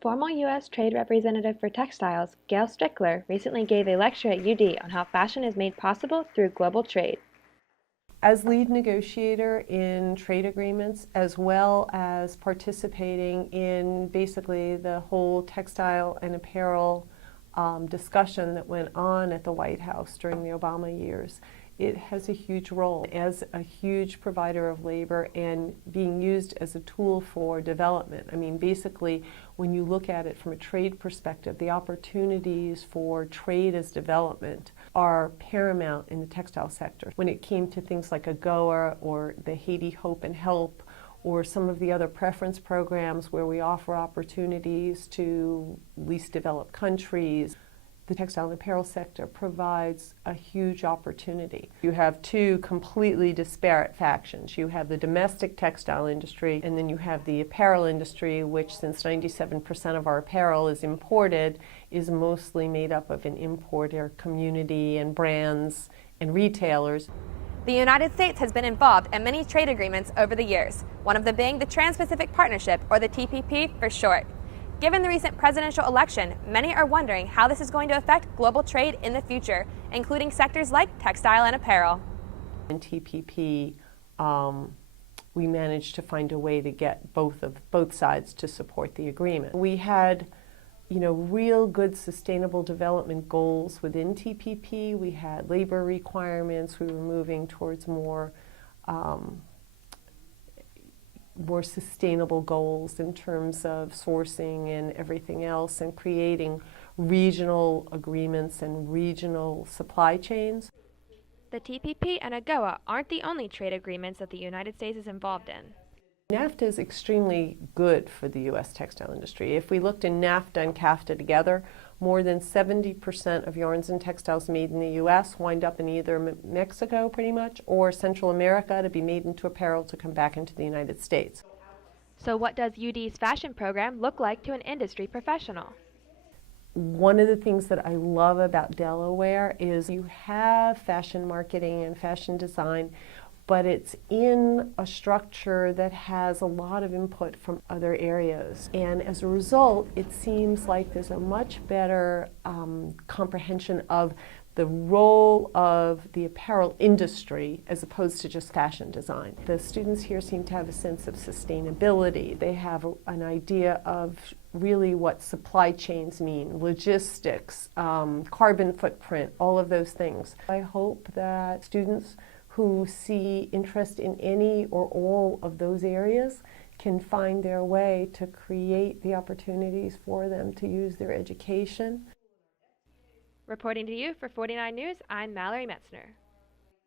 Former U.S. Trade Representative for Textiles, Gail Strickler, recently gave a lecture at UD on how fashion is made possible through global trade. As lead negotiator in trade agreements, as well as participating in basically the whole textile and apparel discussion that went on at the White House during the Obama years, it has a huge role as a huge provider of labor and being used as a tool for development. I mean, basically, when you look at it from a trade perspective, the opportunities for trade as development are paramount in the textile sector. When it came to things like AGOA or the Haiti Hope and Help, or some of the other preference programs where we offer opportunities to least developed countries, the textile and apparel sector provides a huge opportunity. You have two completely disparate factions. You have the domestic textile industry, and then you have the apparel industry, which, since 97% of our apparel is imported, is mostly made up of an importer community and brands and retailers. The United States has been involved in many trade agreements over the years, one of them being the Trans-Pacific Partnership, or the TPP for short. Given the recent presidential election, many are wondering how this is going to affect global trade in the future, including sectors like textile and apparel. In TPP, we managed to find a way to get both sides to support the agreement. We had, real good sustainable development goals within TPP. We had labor requirements. We were moving towards more sustainable goals in terms of sourcing and everything else, and creating regional agreements and regional supply chains. The TPP and AGOA aren't the only trade agreements that the United States is involved in. NAFTA is extremely good for the U.S. textile industry. If we looked in NAFTA and CAFTA together, more than 70% of yarns and textiles made in the U.S. wind up in either Mexico, pretty much, or Central America to be made into apparel to come back into the United States. So what does UD's fashion program look like to an industry professional? One of the things that I love about Delaware is you have fashion marketing and fashion design, but it's in a structure that has a lot of input from other areas. And as a result, it seems like there's a much better comprehension of the role of the apparel industry as opposed to just fashion design. The students here seem to have a sense of sustainability. They have an idea of really what supply chains mean, logistics, carbon footprint, all of those things. I hope that students who see interest in any or all of those areas can find their way to create the opportunities for them to use their education. Reporting to you for 49 News, I'm Mallory Metzner.